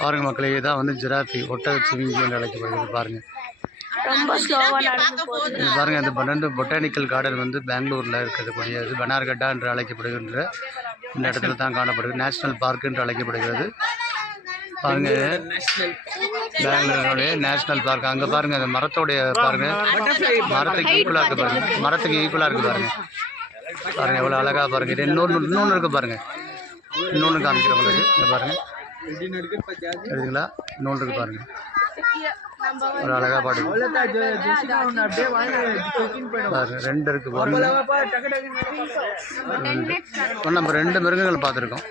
பாருங்க மக்களே, இதான் வந்து ஜிராஃபி ஒட்டக சிவிங்கி என்று அழைக்கப்படுகிறது. பாருங்க ரொம்ப ஸ்லோவா நடந்து போகுது. பாருங்க அந்த 12 பொட்டானிக்கல் கார்டன் வந்து பெங்களூரில் இருக்கக்கூடியது. பனார்கட்டா என்று அழைக்கப்படுகின்ற இந்த இடத்துல தான் காணப்படுகிறது. நேஷனல் பார்க் என்று அழைக்கப்படுகிறது. பாருங்க பெங்களூருடைய நேஷனல் பார்க். அங்கே பாருங்க அந்த மரத்தோடைய பாருங்க, மரத்துக்கு ஈக்குவலாக இருக்கு பாருங்க, மரத்துக்கு ஈக்குவலாக இருக்கு பாருங்க. பாருங்க எவ்வளோ அழகா பாருங்க. இது இன்னொன்று இருக்கு பாருங்க, இன்னொன்று காமிக்கிறவங்களுக்கு இந்த பாருங்க எடுத்துங்களா, இன்னொன்று இருக்கு பாருங்க, ஒரு அழகா பாடு பாருங்க. 2 இருக்கு பாருங்க. நம்ம 2 மிருகங்கள் பார்த்துருக்கோம்.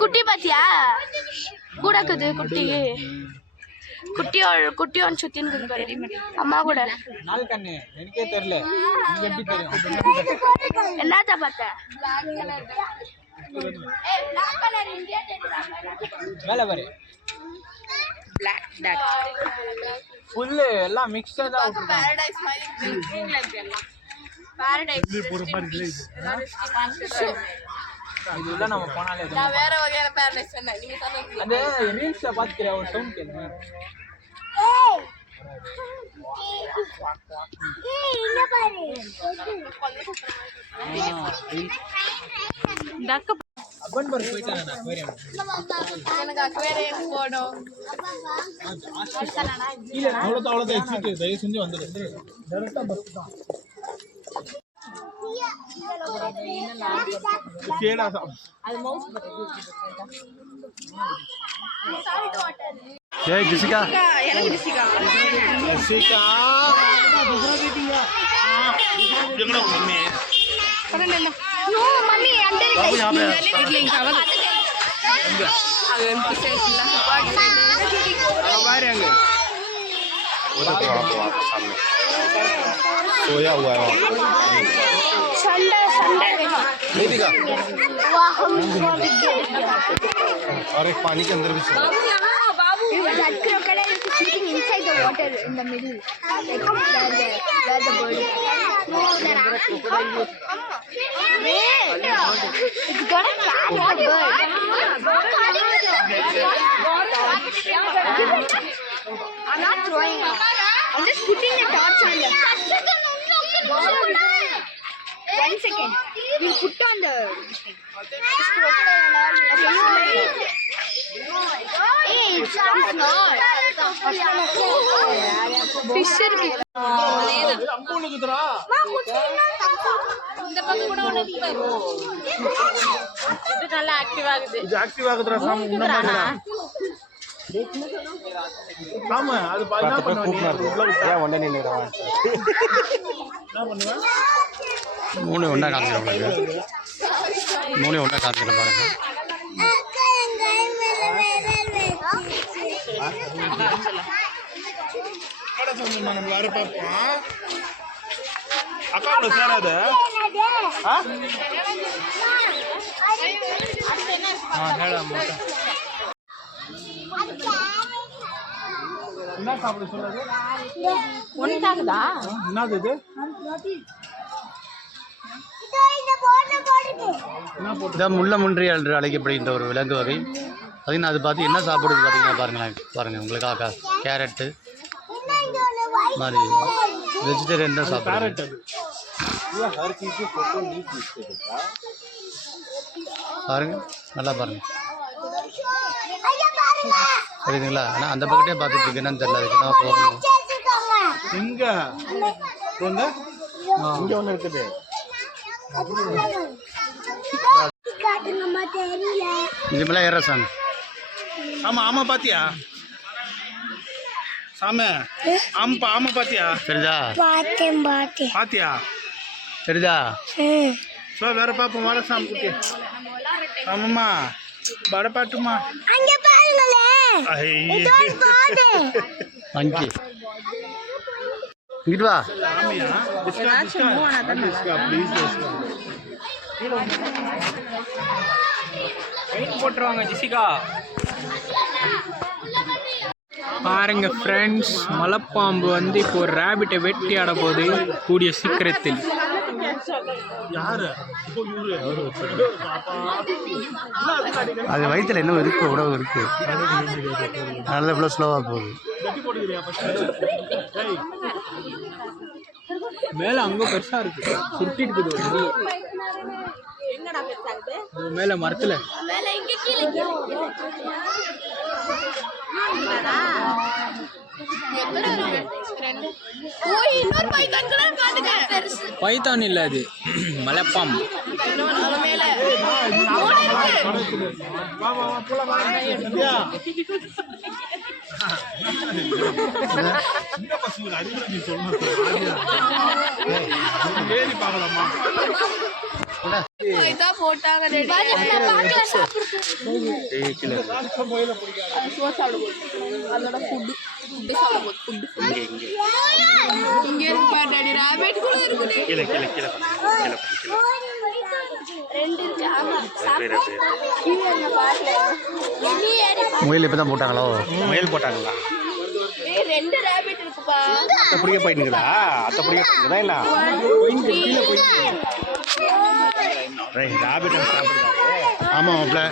குட்டி பாத்தியா கூடக்குது, குட்டியோன்னு சுத்தின்னு பாரு அம்மா கூட. என்னத்த பார்த்த ஃபுல்லு எல்லாம் மிக்ஸ்டா தான் பாரடைஸ் மாதிரி கிரீன்ல இருக்கு எல்லாம். பாரடைஸ் இதெல்லாம் நம்ம போனாலே நான் வேற வகையான பாரடைஸ் சொன்னேன். நீங்க சொன்னீங்க அந்த ரீல்ஸ்ல பாத்துக்கிற ஒரு சவுண்ட் கேளுங்க. இங்க பாரு டக்க அப்பன் பர் போயிட்டானே அக்வேரியம். எனக்கு அக்வேரியம் போணும். இல்ல அவ்வளவுதான் எக்ஸிட் தயவு செஞ்சு வந்துடு. டைரக்டா பஸ் தான். கேடா அது மவுஸ் ஏய் ஜெசிகா, எனக்கு ஜெசிகா எங்கடா மம்மி பரவாயில்லை. நோ மம்மி अंदर இல்ல அங்க அது எம்டி சைஸ் இல்ல பாட் சைடு बाहर आएंगे वो तो वहाँ सामने सोया हुआ है संडे नहीं दिखा। वाह और एक पानी के अंदर भी सोया। That crocodile is sitting inside the water in the middle, like where the bird is. No, they're asking. Wait, it's gonna catch the bird. I'm not throwing it. I'm just putting the torch on it. 1 second. We'll put on the thing. This crocodile and all. Hey, it's not. Fish இருக்கு. அம்பூல குதுரா. இந்த பக்கம் கூட ஒண்ணு இருக்கு. இது நல்லா active ஆகுது. இது ஆக்டிவ் ஆகுதுடா சாமி இந்த மாதிரிடா. ஆமா அது பாத்தா பண்ணுவாங்க. ஏன் ஒண்ணே நின்னுடா. என்ன பண்ணுவா? 3 ஒண்ணா காமிக்கிறேன் பாருங்க. 3 ஒண்ணா காமிக்கிறேன் பாருங்க. அட சொன்னா நம்ம வர பாப்போம். அக்கால சேராத. ஹேடா மொத்த. என்ன சாப்பிட சொல்றது? ஒண்ணு தாக்குதா? என்னது இது? இதான் முள்ளமுன்றி என்று அழைக்கப்படுகின்ற ஒரு விலங்கு வகை. பார்த்தீங்கன்னா அது பார்த்து என்ன சாப்பிடுது பார்த்தீங்கன்னா பாருங்களேன். பாருங்கள் உங்களுக்காக கேரட்டு மாதிரி வெஜிடேரியன் தான் சாப்பிடுது. பாருங்க நல்லா பாருங்க சரிங்களா. ஆனால் அந்த பக்கத்தே பார்த்துட்டு இருக்கு என்னன்னு தெரியல. அதுக்கு என்ன போகணும் இங்க இங்க ஒன்று இருக்குது. இதுமெல்லாம் ஏற சாமி. ஆமா ஆமா பாத்தியா சாமி? ஆமா பாத்தியா? சரிதா பாத்தியா? சரிதா சோ வேற பாப்போம். வர சாமி குட்டி. ஆமாம்மா பட பாட்டுமா அங்கே இங்கிட்டு வா. போட்டுருவாங்க ஜெசிகா. பாருங்க ஃப்ரெண்ட்ஸ், மலைப்பாம்பு வந்து இப்போ ஒரு ரேபிட்டை வேட்டையாட போது கூடிய சீக்கிரத்தில். அது வயிற்றுல இன்னும் இருக்கு, உணவு இருக்கு, நல்ல இவ்வளோ ஸ்லோவாக போகுது. மேல அங்க பெருசா இருக்கு, சுருட்டி இருக்குது மேல மரத்துல. பைத்தான் இல்ல, அது மலைப்பாம்பு. முயல் இப்பதான் போட்டாங்களோ? முயல் போட்டாங்களா? ரெண்டு ரேபிட் இருக்குப்பா. அத்தை பிடிக்க போயிட்டுங்களா? அத்தை பிடிக்க போயிட்டுங்களா என்ன? ராபிட் சாப்பிடுறாரு. ஆமாம் மாப்பிள்ள.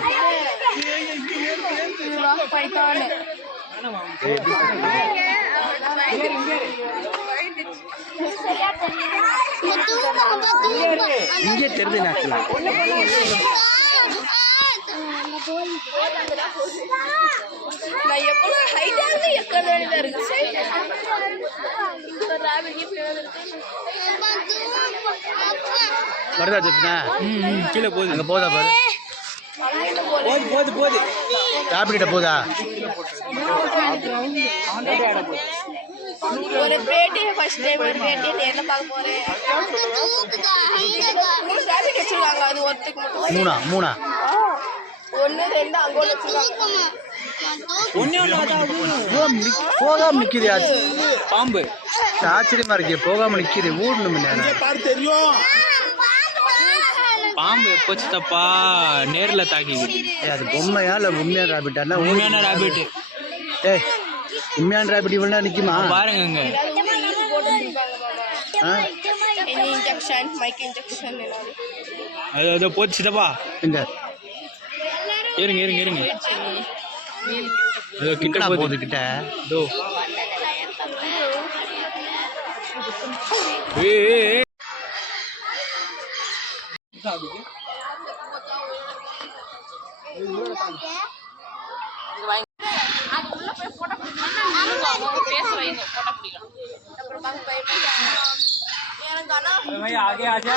இங்கே தெரிஞ்சு நாட்களா நான் எவ்வளோ ஹைட்டாக எக்கட வேண்டியதாக இருக்கு. வருதா ஜெப்னா? கீழே போகுது. அங்கே போதா பாரு. போகுது போகுது. ராபிட்ட போதா? ஒரு பேட்டி ஃபர்ஸ்ட் டைம் ஒரு பேட்டி நேர்ல பார்க்க போறேன். ராபிட் வச்சிருக்காங்க, அது ஒருத்துக்கு மட்டும். மூணா? ஒன்று ரெண்டு அங்கே வச்சிருக்காங்க. போகாம நிக்கிறியா? பாம்பு ஆச்சரியமா இருக்கே, போகாம நிக்கிது. ஊடணும் தெரியும். பாம்பு எப்போ தப்பா நேர்ல தாக்கிக்குது. அது பொம்மையா இல்லை உண்மையான ராபிட்டா? உண்மையான ராபிட். ஏய், உண்மையான ராபிட் இவ்வளோ நிற்குமா? பாருங்க. இன்ஜெக்ஷன், மைக் இன்ஜெக்ஷன் அது போச்சுதப்பா. இந்த இருங்க. கிட்ட போகுது கிட்ட. आगे आजा।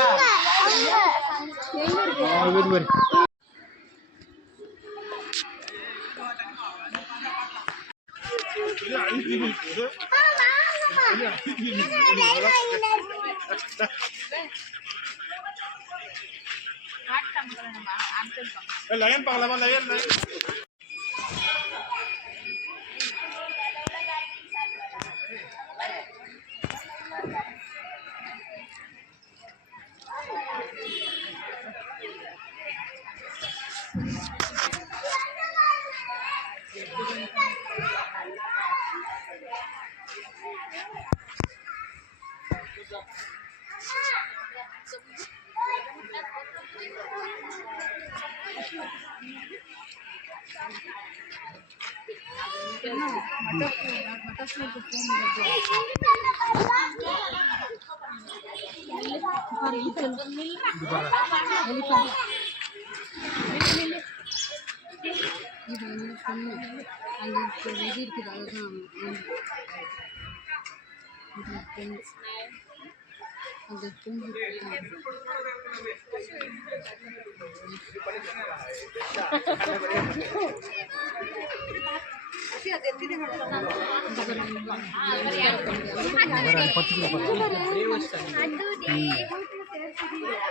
layan pangalaman layan.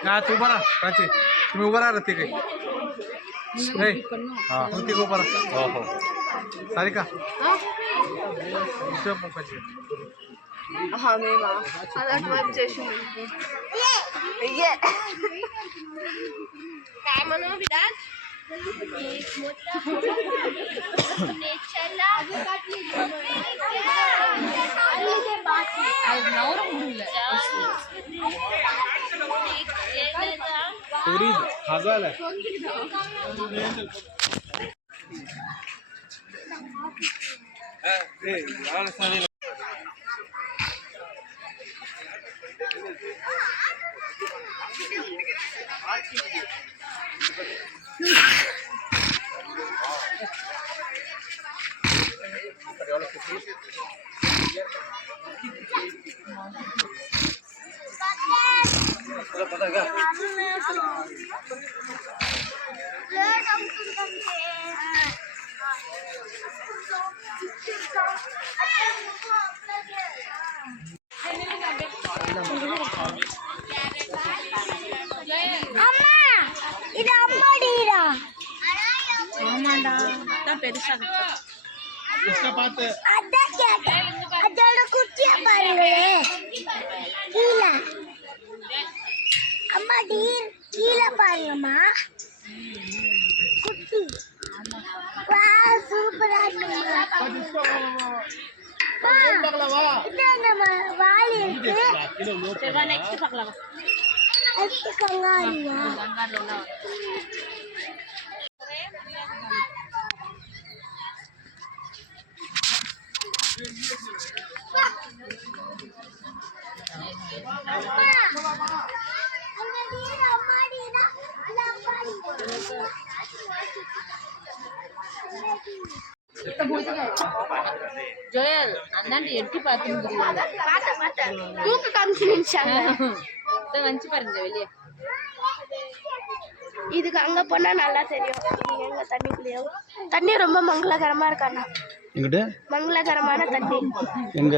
Nah, coba lah, Ranci. Cuma ubah lah tiga. Hei, tiga ubah lah. Oh, Sarika. Siapa kaji? memang. Ada dua jenis. Iya. Kamu mau bidan? يريد هذول அம்மா இது அம்மாடிடா ஆமாண்டா தான் பெருசா इसका बात அதான் கேட்டேன் அதோட குட்டிய பாருங்களே கீழே அம்மாடி கீழே பாருங்கம்மா குட்டி வா சூப்பரா இருக்குமா நம்ம வாலி இருக்கு சரி நெக்ஸ்ட் பார்க்கலாம் அடுத்து கங்காரியா கங்காருல உள்ள ஜோயல் அந்தாண்டி எட்டி பார்த்துருந்துருவாங்க தூக்கு காமிச்சிருந்துச்சாங்க இதை வந்து பாருங்க வெளியே இதுக்கு அங்க போனா நல்லா தெரியும் இது எங்க தண்ணிக்குள்ளேயோ தண்ணி ரொம்ப மங்களகரமா இருக்காண்ணா எங்கிட்ட மங்களகரமான தண்ணி எங்க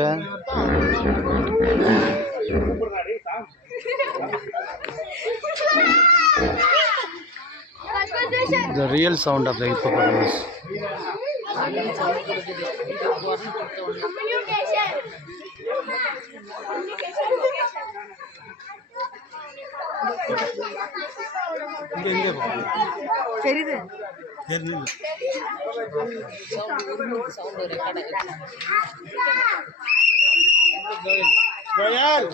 the real sound of the hippopotamus. தெரியுது சவுண்ட் ரெக்கார்ட் रोयल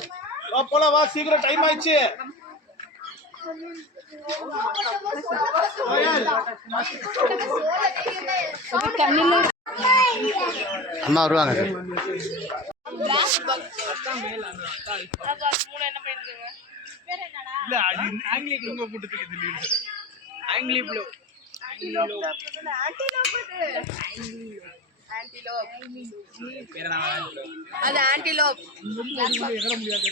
வா போலாம் வா சீக்கிரம் டைம் ஆயிடுச்சு रोयल அம்மா வருவாங்க இல்ல அது ஆங்கிலிக் எங்க போட்டுருக்கு இது ஆங்கிலிக் ப்ளூ அது ஆன்டிலோப் எகற முடியாது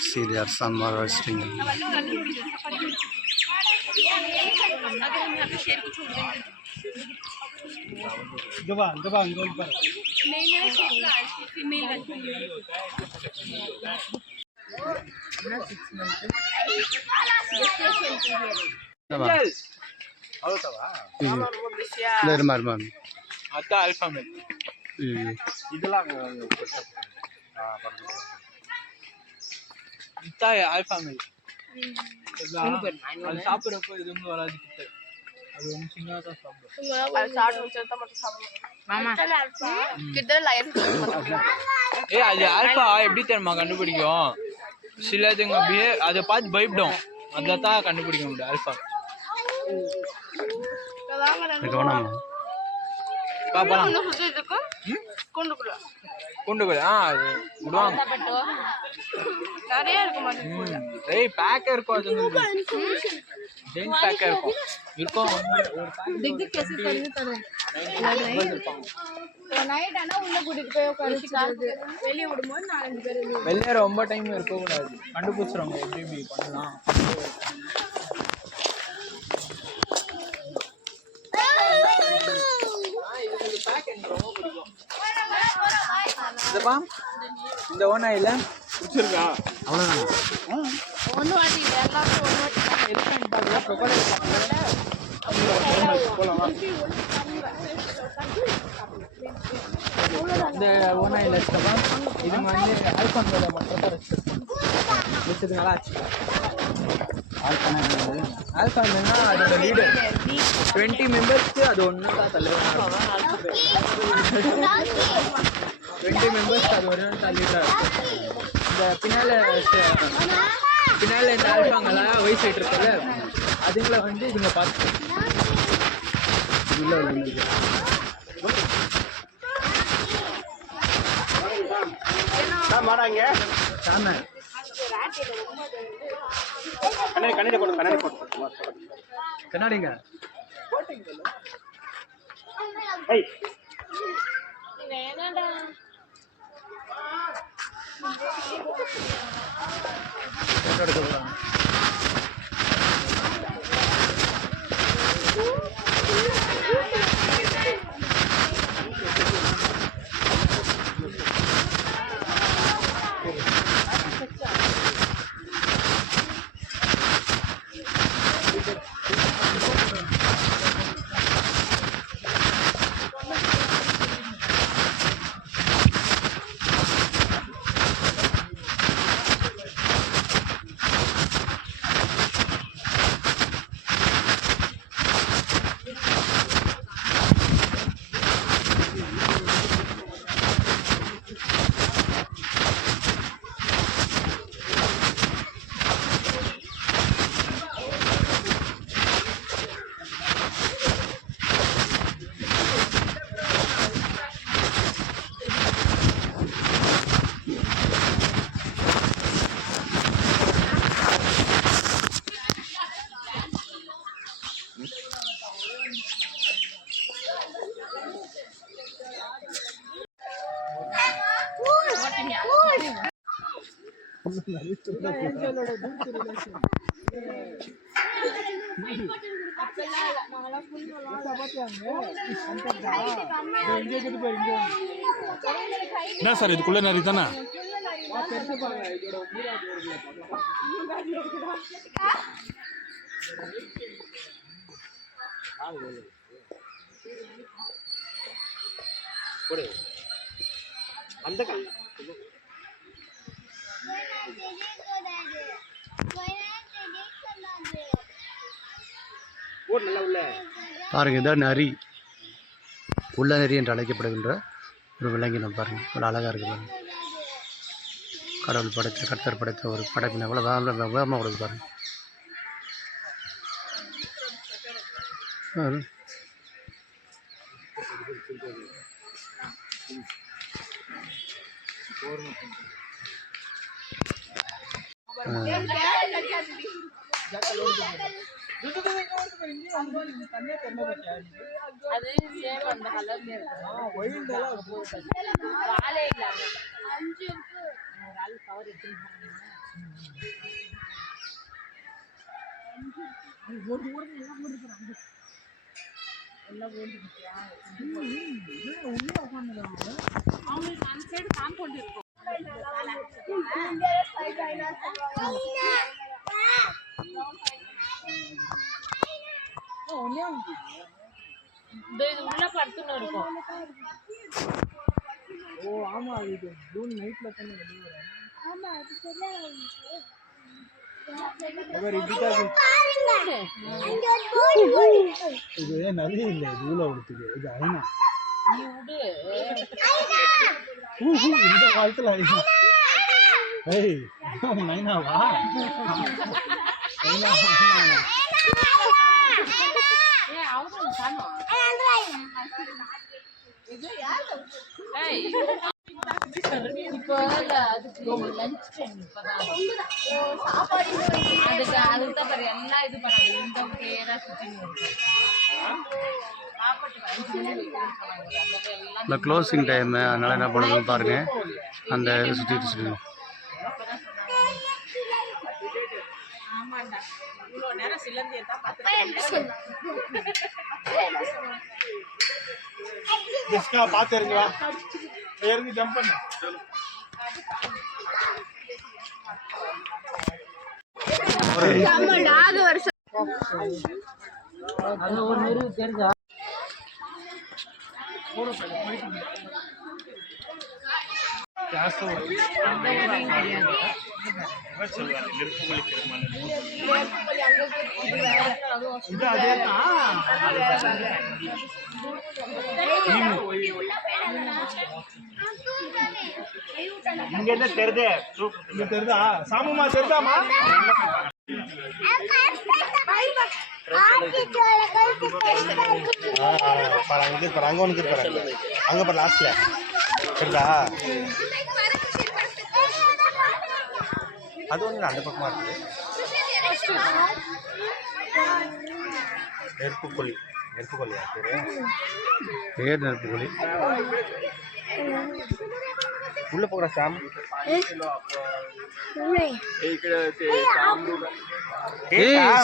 See, there are some are roasting. दबा दबा अंगोल पर आता अल्फा मिल இதெல்லாம் இத்தாய ஆல்ஃபா மில் அது சாப்பிட்றப்போ எதுவும் வராது கிட்ட அது ஒன்று சின்னதாக தான் சாப்பிடும் ஏ அது ஆல்ஃபா எப்படி தெரியுமா கண்டுபிடிக்கும் சிலதுங்க அதை பார்த்து பயப்படும் அதை தான் கண்டுபிடிக்க முடியும் ஆல்ஃபா பாப்பலாம் கூண்டுக்குள்ள அது விடுவாங்க நிறைய இருக்குமா ஏய் பேக்கா இருக்கும் அது ஜெயின் பேக்கா இருக்கும் இருக்கும் டிக்கி கேசி பண்ணி தரேன் நைட் ஆனா உள்ள கூட்டிட்டு போய் உட்கார்ந்து வெளிய விடும்போது 4-5 பேர் வெளியே ரொம்ப டைம் இருக்க கூடாது கண்டுபிடிச்சிருவாங்க எப்படி பண்ணலாம் இந்த ஓனா இல்ல பிடிச்சிருக்கா அவ்வளவுதான் ஒன்று வாட்டி எல்லாரும் ஒன்று வாட்டி எதுக்கு பாருங்க ப்ரொபைல் இந்த ஓனாயில் வச்சுட்டப்பா இதுங்க வந்து ஆல்ஃபான் மேலே மட்டும் தான் வச்சது நல்லா ஆச்சு. ஆல்ஃபான் மேல்னா அதோட லீடர் 20 மெம்பர்ஸ்க்கு அது ஒன்று தான் தலைவர். 20 மெம்பர்ஸ்க்கு அது ஒரு தான் லீடர். இந்த பின்னால் இந்த ஆல்ஃபாங்கெல்லாம் வயசாயிட்டு இருக்குல்ல அதுங்களை வந்து இதுங்க பார்த்து இல்லை மாடாங்க கண்ணாடி போட்டு கண்ணாடிங்க என்ன சார் இதுக்குள்ள நிறைய தானே அந்த பாருங்க இதான் நரி, உள்ள நரி என்று அழைக்கப்படுகின்ற ஒரு விலங்கினம். பாருங்க இவ்வளோ அழகாக இருக்குது பாருங்க. கடவுள் படைத்த கர்த்தர் படைத்த ஒரு படைப்பின் எவ்வளோ வேகமாக கொடுக்கு பாருங்க. அது சேம் அந்த கலர்ல இருக்கு. வாலே இல்ல 5 இருக்கு. ஒரு ஆள் கவர் எடுத்துட்டு எல்லாம் போட்டுக்கிட்டியா? உள்ள உட்காந்துருவாங்க. அவங்களுக்கு அந்த சைடு காம்பவுண்ட் இருக்கும். இது உள்ள படுத்துன்னு இருக்கும். ஓ ஆமா இது ஜூன் நைட்ல தானே வெளிய வரும். ஆமா அது சரியா அவர் இதுக்கு இது நலி இல்ல இதுல ஒருத்துக்கு இது ஐனா நீ விடு. இந்த காலத்துல ஐனா ஏய் நைனாவா ஐனா ஏய் அவங்க காணோம். இது யாரு? ஏய் இப்போ அதுக்கு லஞ்ச் டைம் இப்பதான் சாப்பாடு அதுக்கு தான் பாரு எல்லாம் இது பண்ணாங்க. இந்த பேரா சுத்தின்னு இருக்கு. இந்த க்ளோசிங் டைமு, அதனால் என்ன பண்ணணும் பாருங்கள். அந்த இது சுற்றிட்டு சுற்றிடும். ஆமாண்டா இவ்வளோ நேரம் சிலந்தி தான் பார்த்துருக்கேன். ஜெஸ்கா பார்த்து இறங்கி வா, இறங்கி ஜம்ப் பண்ணு. நம்ம டாக் வருஷம் இங்க என்ன தெரியுது? இங்க தெரியுதா? சாமுமா தெரியுதாமா? அங்க ஒன்று இருப்பாரு, அங்க பாரு லாஸ்ட்ல தெரியுதா? அது ஒன்று அந்த பக்கமா இருக்கு. நெருப்புக்கொல்லி, நெருப்புக்கொல்லியா பேர் நெருப்புக்கொல்லி. உள்ள போகிற சாம்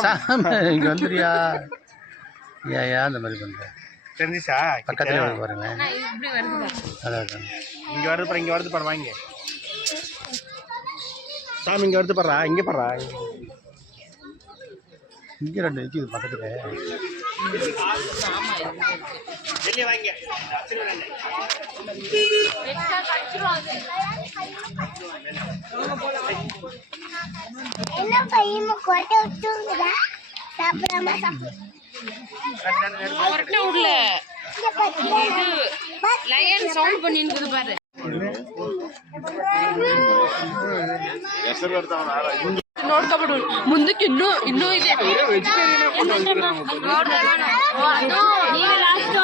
சாம் இங்க வந்துறியா? ஏன் அந்த மாதிரி பண்ற? தெரிஞ்சிச்சா? பக்கத்துல வந்து பாருங்க. அதான் இங்க வருது பாரு, இங்க வருது பாரு, வாங்க சாமி இங்க வருது பாடுறா, இங்க பாடுறா. இங்க ரெண்டு இருக்குது பக்கத்துல. என்ன பையன் கொட்டை விட்டுங்குதா? சாப்பிடாம சாப்பிடு. லயன் சவுண்ட் பண்ணிட்டு பாரு. ನೋಡ್ಕೊಬಿಡು ಮುಂದಕ್ಕೆ ಇನ್ನೂ ಇದೆ. ನೀವೇ ಲಾಸ್ಟ್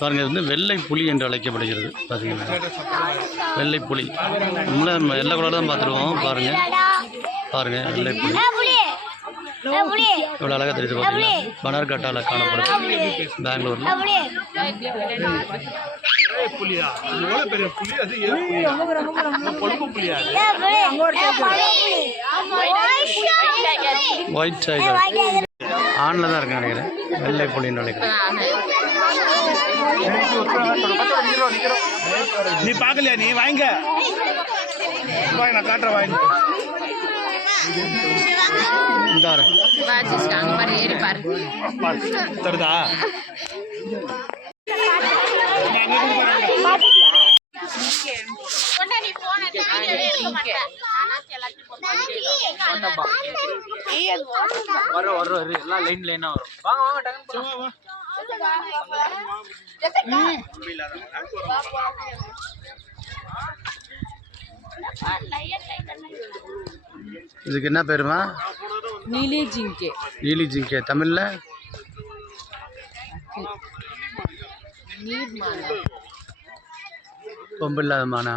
பாருங்க, இது வந்து வெள்ளை புலி என்று அழைக்கப்படுகிறது. பார்த்தீங்கன்னா வெள்ளை புலி நம்மள எல்லா கூட தான் பார்த்துருவோம். பாருங்க பாருங்க, வெள்ளை புலி இவ்வளோ அழகாக தெரியுது. பார்த்தீங்கன்னா பனர்கட்டால காணப்படுது பெங்களூர்ல. ஒயிட் டைகர் ஆணில் தான் இருக்கு நினைக்கிறேன். வெள்ளை புலின்னு நினைக்கிறேன். நீ பார்க்கலையா? நீ வாங்க, நான் காட்டுறேன், வாங்க. தருதா? வரும் எல்லாம் லைனா வரும். வாங்க இதுக்கு என்ன பேருமா? நீலி ஜிங்கே. நீலி ஜிங்கே தமிழ்ல நீர்மானா, கொம்பில்லாத மானா.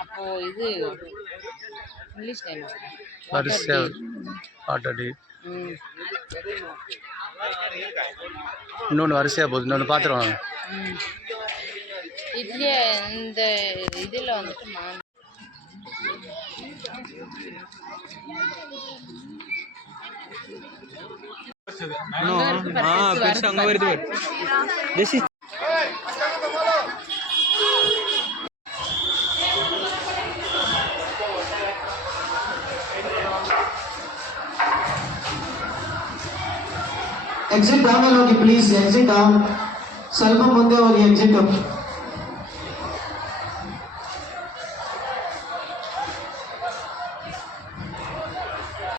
அப்போ இது இங்கிலீஷ்ல என்ன? வரிசை பாட்டடி. இன்னொன்று வரிசையாக போகுது. இன்னொன்று பார்த்துருவாங்க. இதுல இந்த இதுல வந்துட்டு அங்க வருது. ಎಕ್ಸಿಟ್ ಡೌನ್ ಅಲ್ಲಿ ಹೋಗಿ ಪ್ಲೀಸ್. ಎಕ್ಸಿಟ್ ಡೌನ್ ಸ್ವಲ್ಪ ಮುಂದೆ ಹೋಗಿ. ಎಕ್ಸಿಟ್